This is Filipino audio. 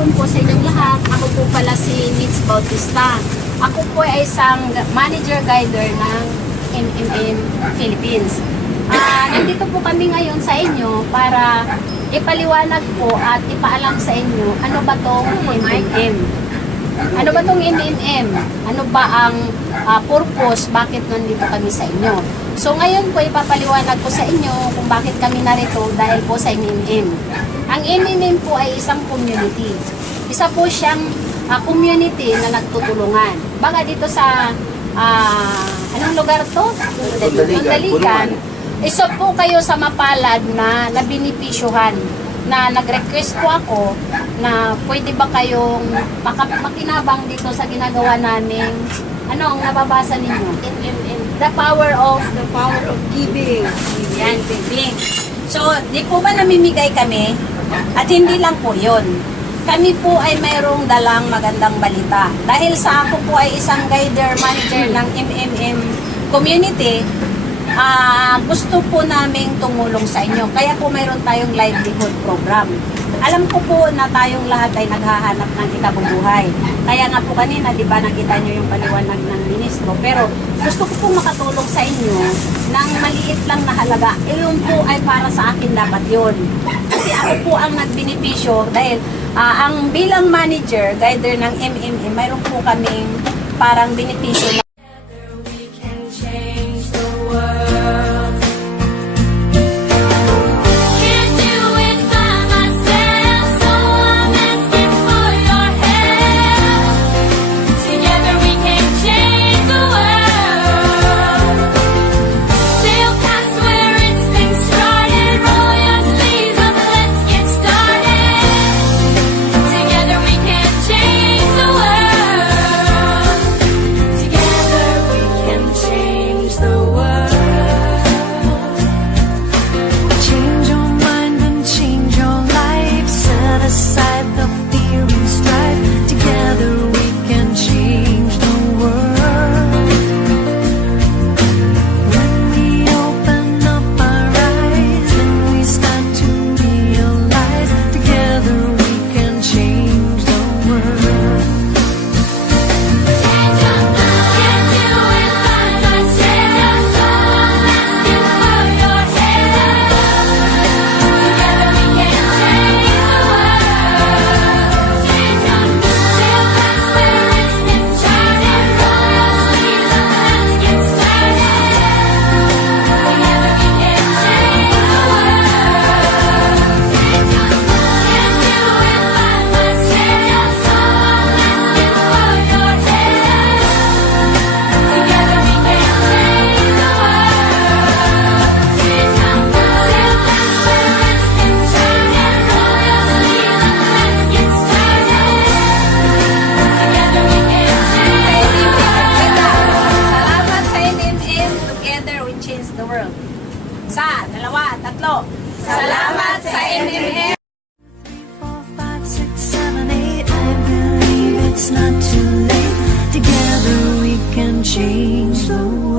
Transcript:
hapon po sa inyong lahat. Ako po pala si Nitz Bautista. Ako po ay isang manager guider ng MMM Philippines. Nandito po kami ngayon sa inyo para ipaliwanag po at ipaalam sa inyo ano ba tong MMM. Ano ba tong MMM? Ano ba ang purpose? Bakit nandito kami sa inyo? So ngayon po ipapaliwanag ko sa inyo kung bakit kami narito dahil po sa MMM. Ang MMM po ay isang community. Isa po siyang community na nagtutulungan. Baka dito sa anong lugar to? Daligan. Isa po kayo sa mapalad na nabinipisyuhan na nag-request po ako na pwede ba kayong makinabang dito sa ginagawa namin. Ano ang nababasa ninyo? The power of giving. Yan, giving. So, di po ba namimigay kami? At hindi lang po yun. Kami po ay mayroong dalang magandang balita. Dahil sa ako po ay isang guider manager ng MMM community, gusto po naming tumulong sa inyo. Kaya po mayroon tayong livelihood program. Alam ko po na tayong lahat ay naghahanap ng ikabubuhay. Kaya nga po kanina, di ba, nakita nyo yung paliwanag ng ministro. Pero gusto ko po makatulong sa inyo ng maliit lang na halaga. Yun po ay para sa akin dapat yun. Kasi ako po ang nagbenepisyo dahil ang bilang manager, guider ng MMM, mayroon po kaming parang benepisyo na the world. Sa, dalawa, tatlo. Salamat sa MMM! 4, 5, 6, 7, 8 I believe it's not too late. Together we can change the world.